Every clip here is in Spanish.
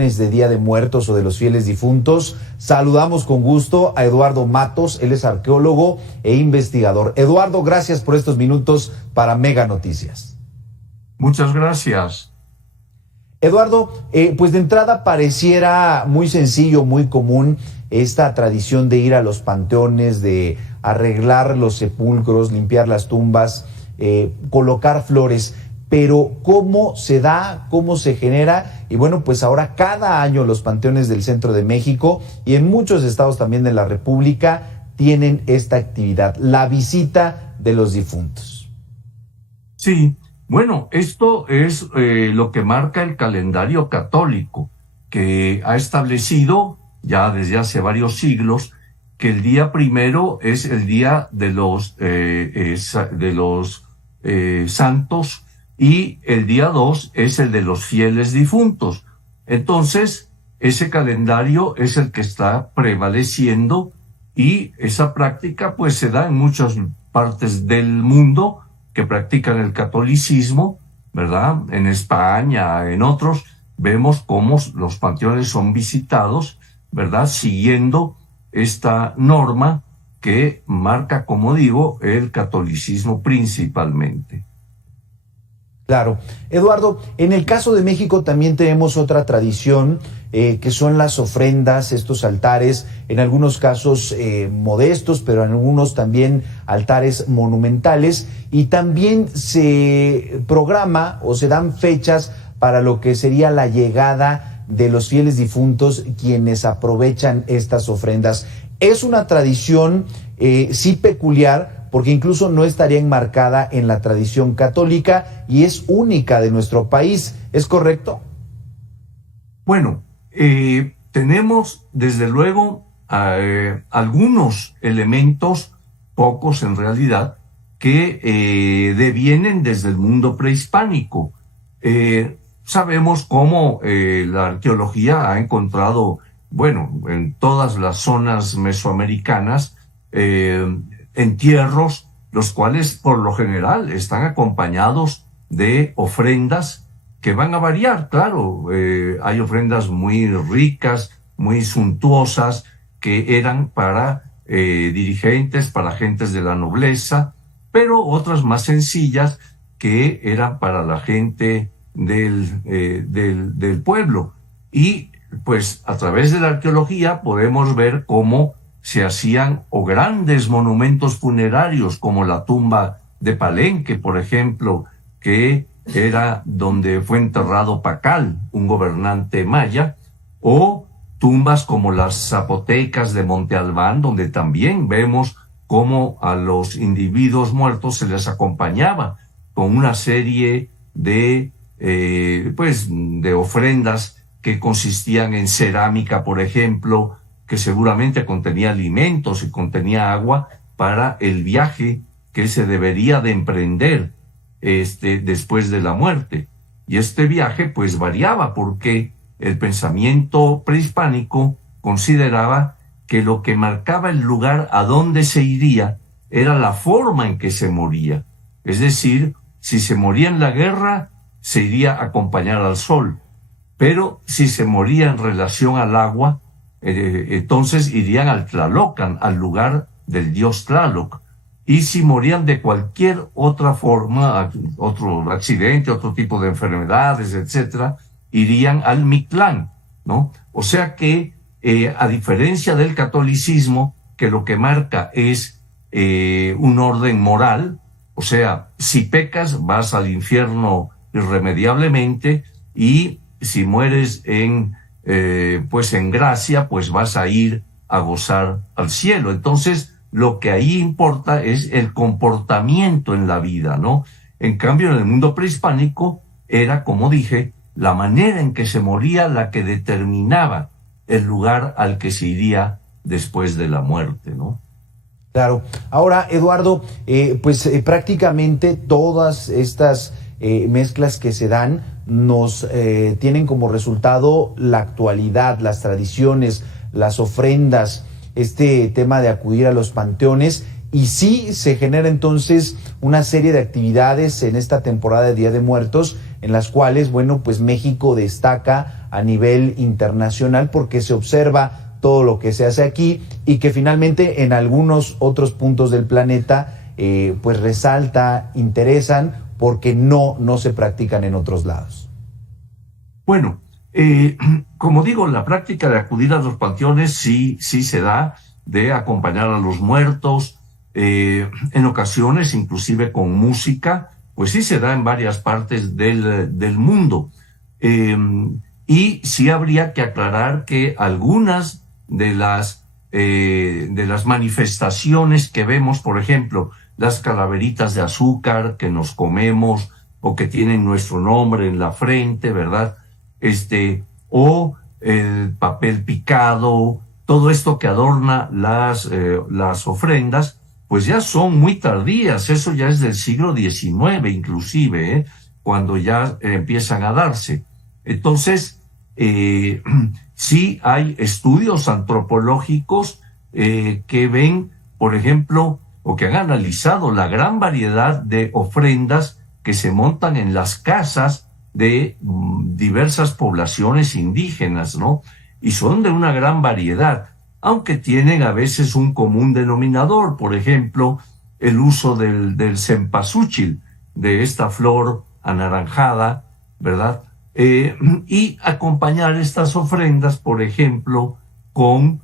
tradiciones de Día de Muertos o de los fieles difuntos. Saludamos con gusto a Eduardo Matos, él es arqueólogo e investigador. Eduardo, gracias por estos minutos para Mega Noticias. Muchas gracias. Eduardo, pues de entrada pareciera muy sencillo, muy común esta tradición de ir a los panteones, de arreglar los sepulcros, limpiar las tumbas, colocar flores. Pero ¿cómo se da? ¿Cómo se genera? Y bueno, pues ahora cada año los panteones del centro de México y en muchos estados también de la República tienen esta actividad, la visita de los difuntos. Sí, bueno, esto es lo que marca el calendario católico, que ha establecido ya desde hace varios siglos que el día primero es el día de los santos, y el día 2 es el de los fieles difuntos. Entonces, ese calendario es el que está prevaleciendo y esa práctica pues se da en muchas partes del mundo que practican el catolicismo, ¿verdad? En España, en otros, vemos cómo los panteones son visitados, ¿verdad? Siguiendo esta norma que marca, como digo, el catolicismo principalmente. Claro. Eduardo, en el caso de México también tenemos otra tradición que son las ofrendas, estos altares, en algunos casos modestos, pero en algunos también altares monumentales, y también se programa o se dan fechas para lo que sería la llegada de los fieles difuntos, quienes aprovechan estas ofrendas. Es una tradición sí peculiar, porque incluso no estaría enmarcada en la tradición católica y es única de nuestro país. ¿Es correcto? Bueno, tenemos desde luego algunos elementos, pocos en realidad, que devienen desde el mundo prehispánico. Sabemos cómo la arqueología ha encontrado, bueno, en todas las zonas mesoamericanas, entierros, los cuales por lo general están acompañados de ofrendas que van a variar, claro. Hay ofrendas muy ricas, muy suntuosas, que eran para dirigentes, para gentes de la nobleza, pero otras más sencillas que eran para la gente del pueblo. Y pues a través de la arqueología podemos ver cómo se hacían o grandes monumentos funerarios, como la tumba de Palenque, por ejemplo, que era donde fue enterrado Pacal, un gobernante maya, o tumbas como las zapotecas de Monte Albán, donde también vemos cómo a los individuos muertos se les acompañaba con una serie de ofrendas que consistían en cerámica, por ejemplo, que seguramente contenía alimentos y contenía agua para el viaje que se debería de emprender después de la muerte. Y este viaje pues variaba, porque el pensamiento prehispánico consideraba que lo que marcaba el lugar a donde se iría era la forma en que se moría. Es decir, si se moría en la guerra, se iría a acompañar al sol, pero si se moría en relación al agua, entonces irían al Tlalocan, al lugar del dios Tlaloc. Y si morían de cualquier otra forma, otro accidente, otro tipo de enfermedades, etcétera, irían al Mictlán, ¿no? O sea que, a diferencia del catolicismo, que lo que marca es un orden moral, o sea, si pecas vas al infierno irremediablemente, y si mueres en gracia, pues vas a ir a gozar al cielo. Entonces, lo que ahí importa es el comportamiento en la vida, ¿no? En cambio, en el mundo prehispánico era, como dije, la manera en que se moría la que determinaba el lugar al que se iría después de la muerte, ¿no? Claro. Ahora, Eduardo, prácticamente todas estas mezclas que se dan nos tienen como resultado la actualidad, las tradiciones, las ofrendas, este tema de acudir a los panteones, y sí se genera entonces una serie de actividades en esta temporada de Día de Muertos en las cuales, bueno, pues México destaca a nivel internacional porque se observa todo lo que se hace aquí y que finalmente en algunos otros puntos del planeta pues resalta, interesan porque no se practican en otros lados. Bueno, como digo, la práctica de acudir a los panteones sí se da, de acompañar a los muertos, en ocasiones inclusive con música, pues sí se da en varias partes del mundo. Y sí habría que aclarar que algunas de las manifestaciones que vemos, por ejemplo, las calaveritas de azúcar que nos comemos o que tienen nuestro nombre en la frente, ¿verdad? O el papel picado, todo esto que adorna las ofrendas, pues ya son muy tardías. Eso ya es del siglo XIX inclusive, cuando ya empiezan a darse. Entonces, sí hay estudios antropológicos que ven, por ejemplo, o que han analizado la gran variedad de ofrendas que se montan en las casas de diversas poblaciones indígenas, ¿no? Y son de una gran variedad, aunque tienen a veces un común denominador, por ejemplo, el uso del cempasúchil, de esta flor anaranjada, ¿verdad? Y acompañar estas ofrendas, por ejemplo, con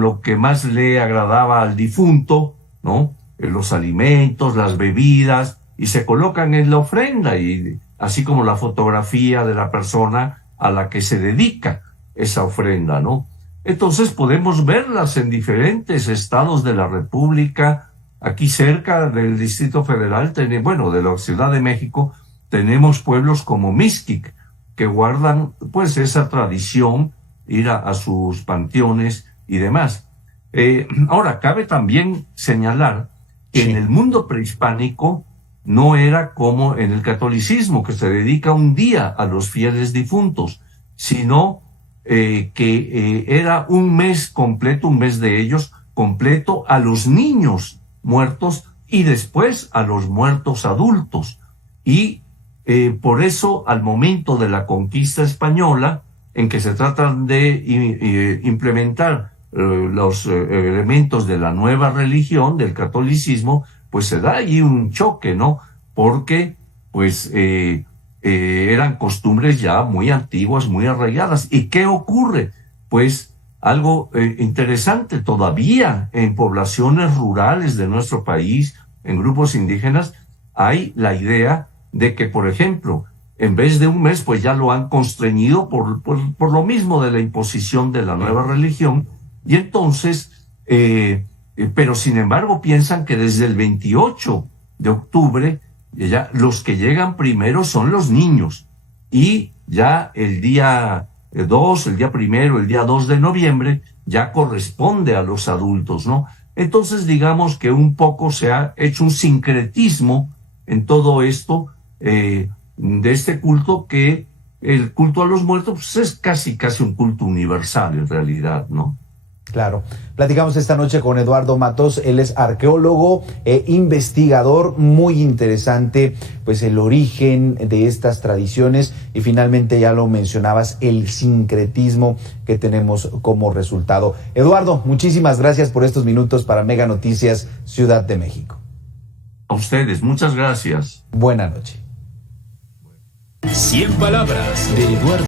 lo que más le agradaba al difunto, ¿no? Los alimentos, las bebidas, y se colocan en la ofrenda, y así como la fotografía de la persona a la que se dedica esa ofrenda, ¿no? Entonces podemos verlas en diferentes estados de la República. Aquí cerca del Distrito Federal, de la Ciudad de México, tenemos pueblos como Mixquic, que guardan pues esa tradición, ir a sus panteones y demás. Ahora, cabe también señalar que en el mundo prehispánico no era como en el catolicismo, que se dedica un día a los fieles difuntos, sino que era un mes completo, un mes de ellos completo a los niños muertos y después a los muertos adultos. Y por eso, al momento de la conquista española, en que se tratan de implementar los elementos de la nueva religión, del catolicismo, pues se da allí un choque, ¿no? Porque, pues, eran costumbres ya muy antiguas, muy arraigadas. ¿Y qué ocurre? Pues algo interesante, todavía en poblaciones rurales de nuestro país, en grupos indígenas, hay la idea de que, por ejemplo, en vez de un mes, pues ya lo han constreñido por lo mismo de la imposición de la nueva religión, y entonces, pero sin embargo piensan que desde el 28 de octubre, ya los que llegan primero son los niños, y ya el día 2, el día primero, el día 2 de noviembre, ya corresponde a los adultos, ¿no? Entonces digamos que un poco se ha hecho un sincretismo en todo esto, de este culto, que el culto a los muertos pues es casi un culto universal en realidad, ¿no? Claro. Platicamos esta noche con Eduardo Matos. Él es arqueólogo e investigador. Muy interesante, pues, el origen de estas tradiciones y finalmente, ya lo mencionabas, el sincretismo que tenemos como resultado. Eduardo, muchísimas gracias por estos minutos para Mega Noticias Ciudad de México. A ustedes, muchas gracias. Buena noche. 100 palabras de Eduardo